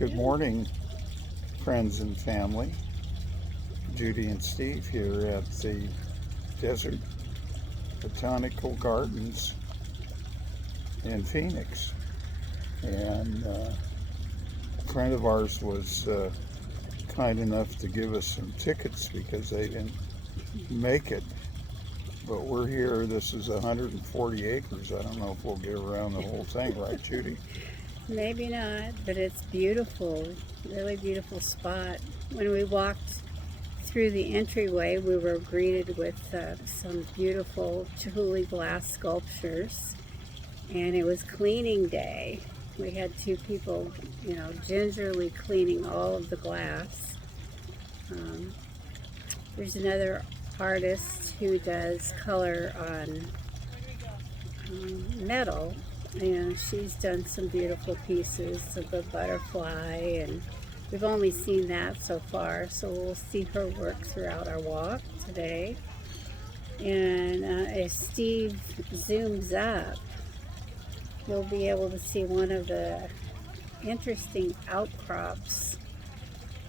Good morning, friends and family. Judy and Steve here at the Desert Botanical Gardens in Phoenix. And a friend of ours was kind enough to give us some tickets because they didn't make it. But we're here. This is 140 acres. I don't know if we'll get around the whole thing, right, Judy? Maybe not, but it's beautiful, really beautiful spot. When we walked through the entryway, we were greeted with some beautiful Chihuly glass sculptures, and it was cleaning day. We had two people, gingerly cleaning all of the glass. There's another artist who does color on metal, and she's done some beautiful pieces of the butterfly, and we've only seen that so far, so we'll see her work throughout our walk today. And if Steve zooms up, you'll be able to see one of the interesting outcrops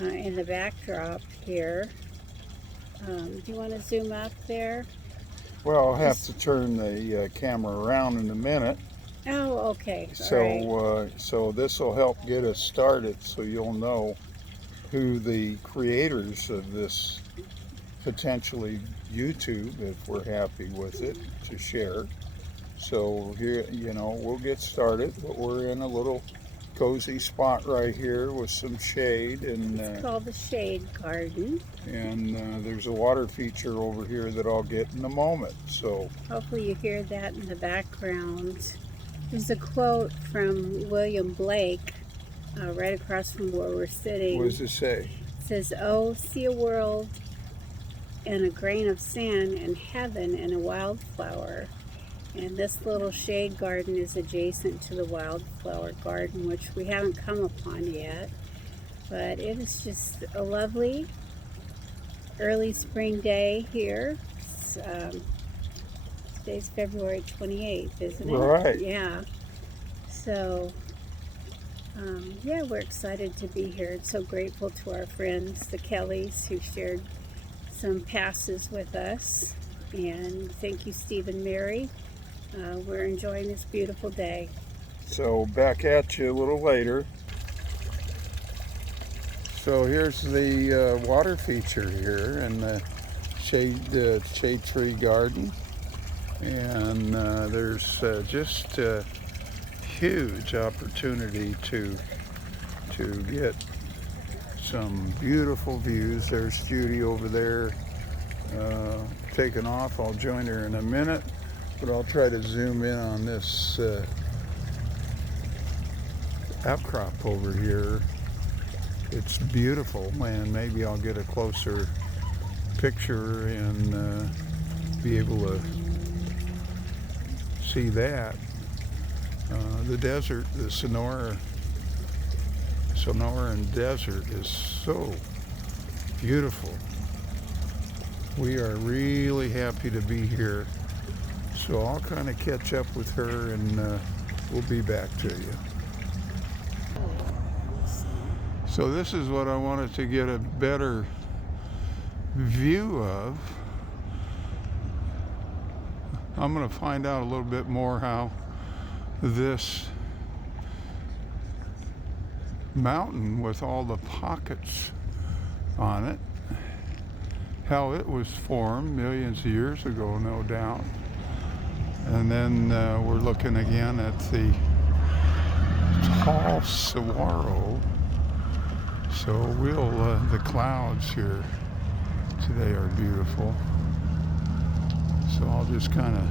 in the backdrop here. Do you want to zoom up there? Well, I'll have to turn the camera around in a minute. Oh, okay. So this will help get us started, so you'll know who the creators of this potentially YouTube, if we're happy with it, to share. So here, we'll get started, but we're in a little cozy spot right here with some shade, and it's called the Shade Garden. And there's a water feature over here that I'll get in a moment. So hopefully you hear that in the background. There's a quote from William Blake right across from where we're sitting. What does it say? It says, "Oh, see a world and a grain of sand and heaven and a wildflower." And this little shade garden is adjacent to the wildflower garden, which we haven't come upon yet. But it is just a lovely early spring day here. Today's February 28th, isn't it? Right. Yeah. So, we're excited to be here. So grateful to our friends, the Kellys, who shared some passes with us. And thank you, Steve and Mary. We're enjoying this beautiful day. So back at you a little later. So here's the water feature here in the shade tree garden. And there's just a huge opportunity to get some beautiful views. There's Judy over there taking off. I'll join her in a minute, but I'll try to zoom in on this outcrop over here. It's beautiful, and maybe I'll get a closer picture and be able to see that. The desert, the Sonoran desert is so beautiful. We are really happy to be here. So I'll kind of catch up with her, and we'll be back to you. So this is what I wanted to get a better view of. I'm going to find out a little bit more how this mountain with all the pockets on it, how it was formed millions of years ago, no doubt. And then we're looking again at the tall Saguaro. So the clouds here today are beautiful. So I'll just kind of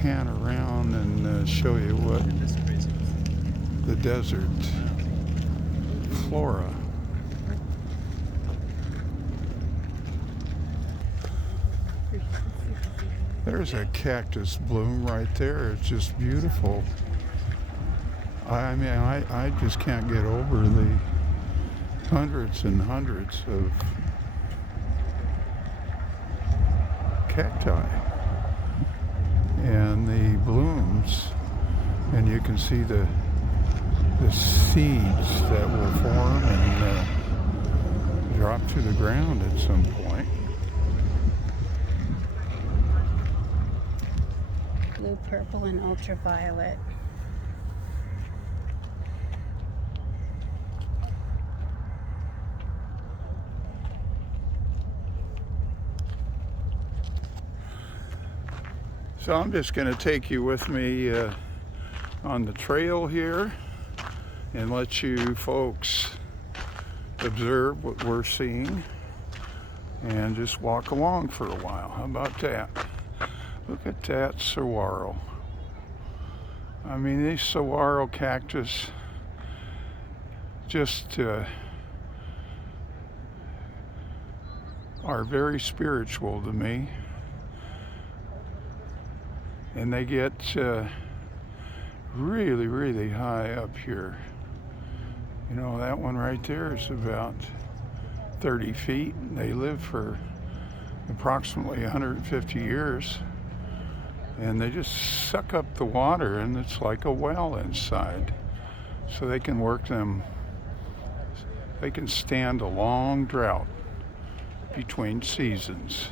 pan around and show you what the desert flora. There's a cactus bloom right there. It's just beautiful. I mean, I just can't get over the hundreds and hundreds of cacti and the blooms, and you can see the the seeds that will form and drop to the ground at some point. Blue, purple, and ultraviolet. So I'm just going to take you with me on the trail here and let you folks observe what we're seeing and just walk along for a while. How about that? Look at that saguaro. I mean, these saguaro cactus just are very spiritual to me. And they get really, really high up here. You know, that one right there is about 30 feet. They live for approximately 150 years. And they just suck up the water, and it's like a well inside. So they can work them, they can stand a long drought between seasons.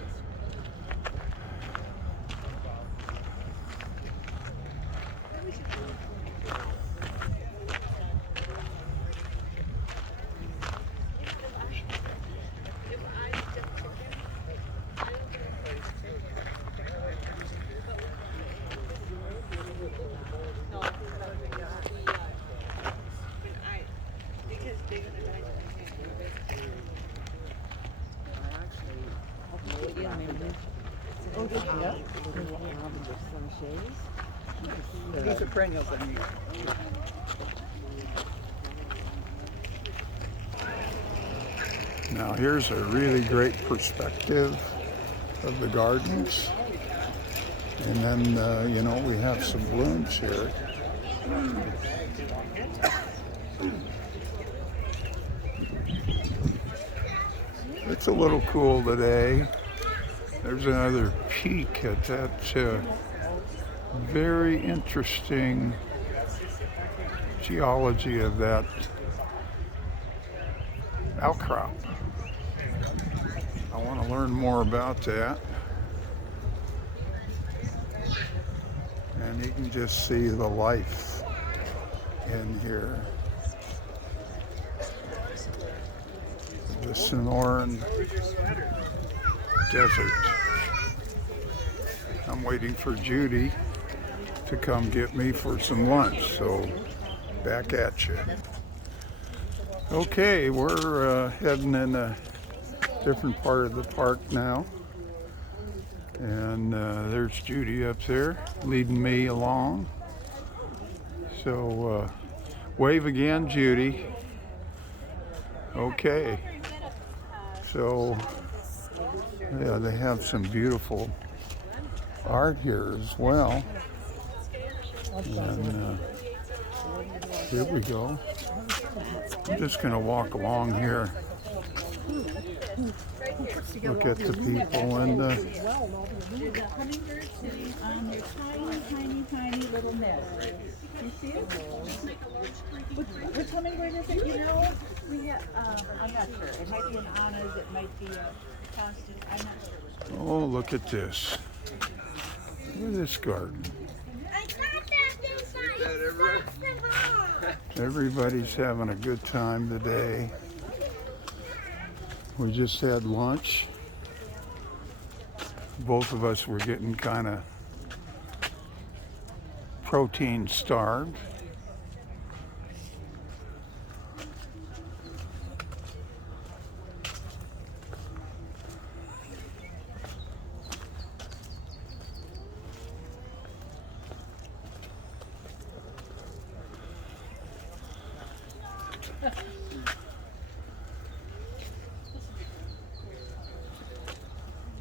These are perennials in here. Now here's a really great perspective of the gardens. And then, you know, we have some blooms here. It's a little cool today. There's another peek at that very interesting geology of that outcrop. I want to learn more about that. And you can just see the life in here. The Sonoran desert. I'm waiting for Judy to come get me for some lunch, so back at you. Okay, we're heading in a different part of the park now. And there's Judy up there leading me along. So wave again, Judy. Okay. So yeah, they have some beautiful art here as well. And here we go. I'm just going to walk along here. Look at the people and The hummingbirds sitting on their tiny, tiny little nest. You see it? Which hummingbird is it? You know? I'm not sure. It might be an Anna's, it might be a Constance. I'm not sure. oh, look at this. Look at this garden. Everybody's having a good time today. We just had lunch. Both of us were getting kind of protein starved.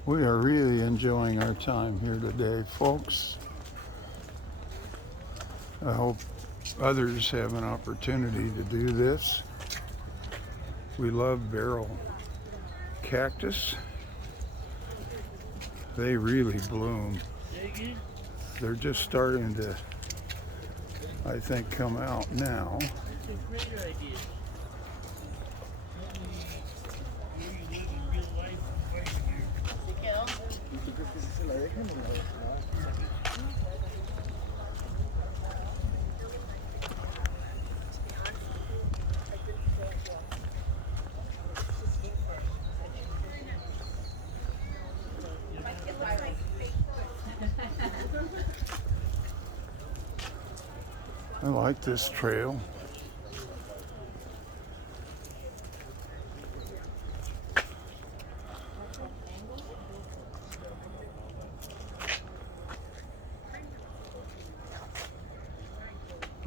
We are really enjoying our time here today, folks. I hope others have an opportunity to do this. We love barrel cactus. They really bloom. They're just starting to I think, come out now. I like this trail.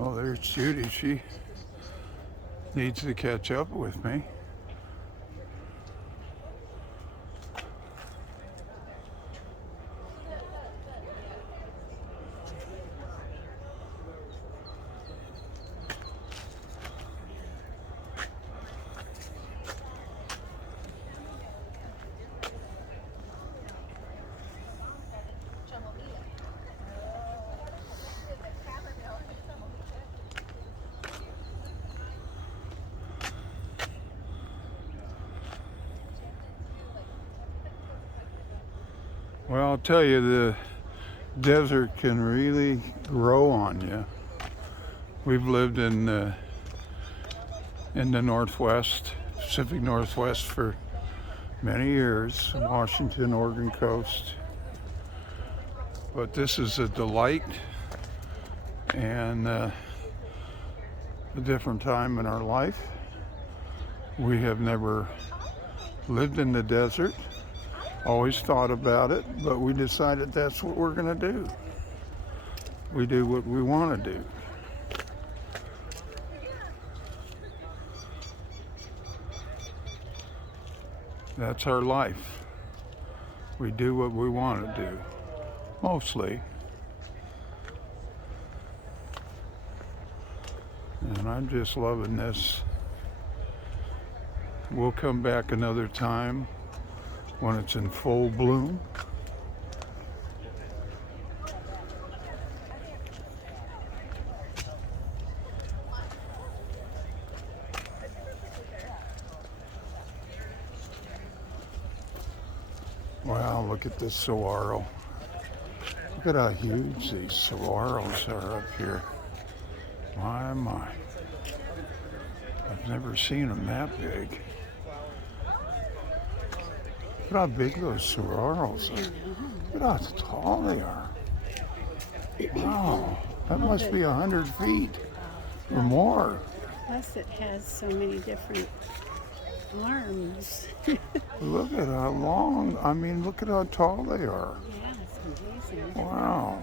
Oh, there's Judy. She needs to catch up with me. Well, I'll tell you, the desert can really grow on you. We've lived in the Northwest, Pacific Northwest for many years, Washington, Oregon coast. But this is a delight and a different time in our life. We have never lived in the desert. Always thought about it, but we decided that's what we're going to do. We do what we want to do. That's our life. We do what we want to do, mostly. And I'm just loving this. We'll come back another time when it's in full bloom. Wow, look at this saguaro. Look at how huge these saguaros are up here. My, my. I've never seen them that big. Look at how big those saguaros are. Look at how tall they are. Wow, that must be 100 feet or more. Plus it has so many different arms. Look at how long, I mean, look at how tall they are. Yeah, it's amazing. Wow.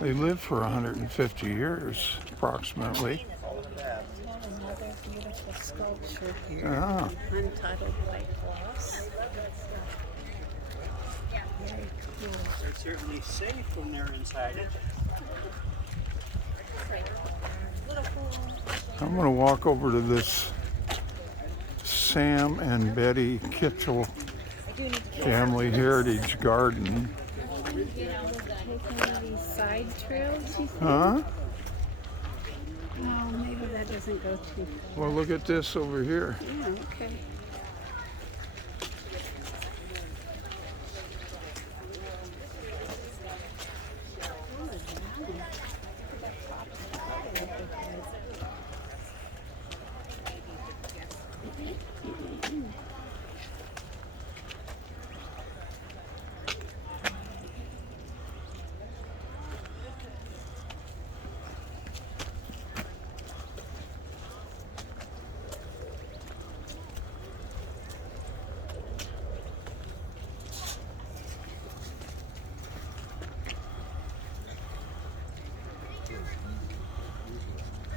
They lived for 150 years, approximately. Another beautiful sculpture here. Yeah. Untitled White Gloss. Very cool. They're certainly safe when they're inside it. I'm going to walk over to this Sam and Betty Kitchell Family Heritage Garden. Taking these side trails, you think? Huh? Oh, maybe that doesn't go too far. Well, look at this over here. Yeah, okay.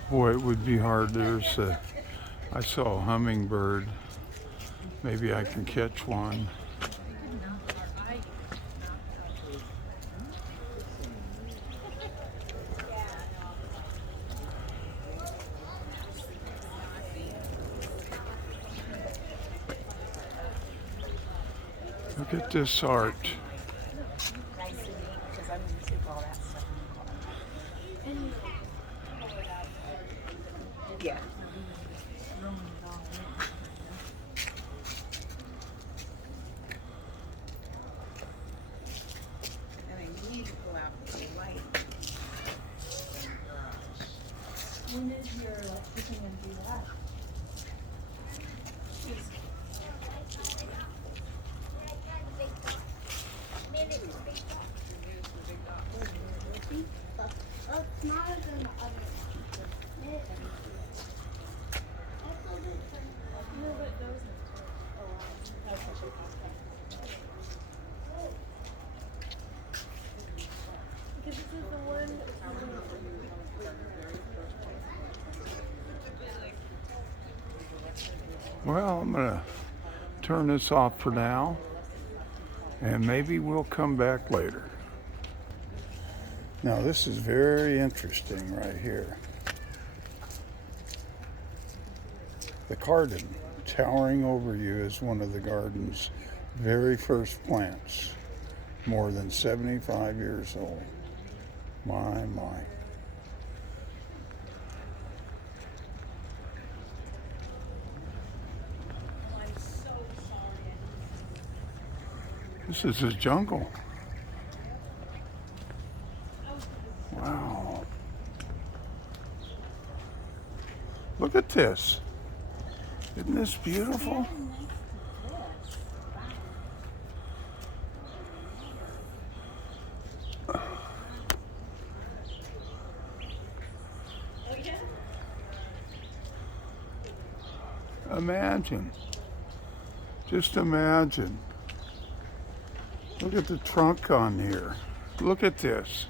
Boy, it would be hard. I saw a hummingbird. Maybe I can catch one. Look at this art. Nice to meet, because I'm going to take all that stuff. Yeah. And I need to go out with the light. When is your electrician gonna do that? Well, I'm going to turn this off for now, and maybe we'll come back later. Now, this is very interesting right here. The carden towering over you is one of the garden's very first plants, more than 75 years old. My. This is a jungle. Wow. Look at this. Isn't this beautiful? Imagine. Just imagine. Look at the trunk on here. Look at this.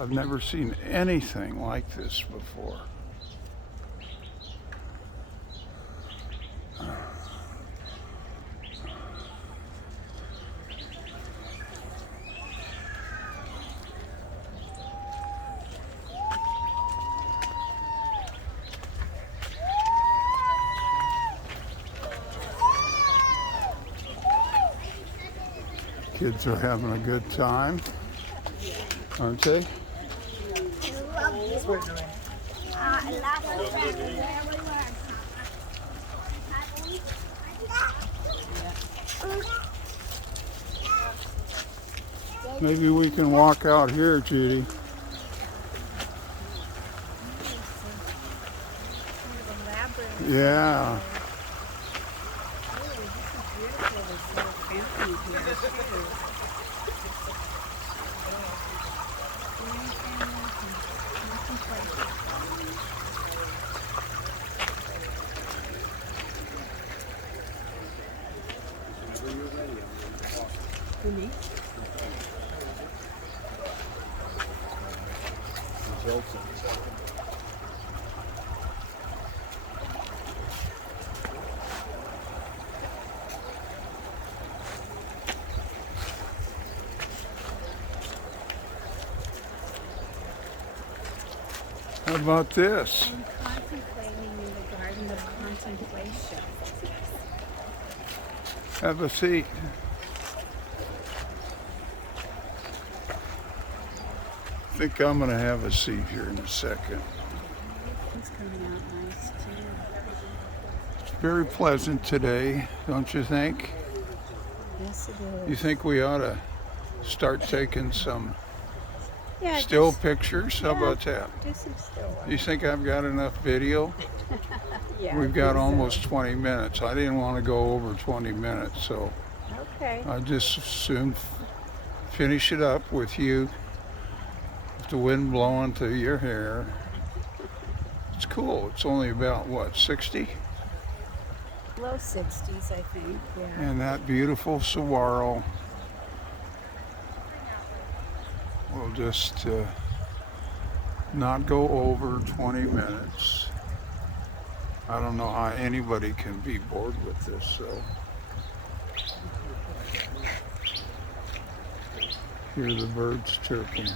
I've never seen anything like this before. Kids are having a good time, aren't they? Maybe we can walk out here, Judy. Yeah. How about this? I'm contemplating in the garden of contemplation. Have a seat. I think I'm going to have a seat here in a second. It's coming out nice too. It's very pleasant today, don't you think? Yes, it is. You think we ought to start taking some Yeah, still pictures? How about that? do some still You think I've got enough video? Yeah, We've I got think so. almost 20 minutes. I didn't want to go over 20 minutes, so Okay. I just soon finish it up with you, with the wind blowing through your hair. It's cool. It's only about, what, 60? Low 60s, I think. Yeah. And that beautiful saguaro will just not go over 20 minutes. I don't know how anybody can be bored with this, so. Hear the birds chirping.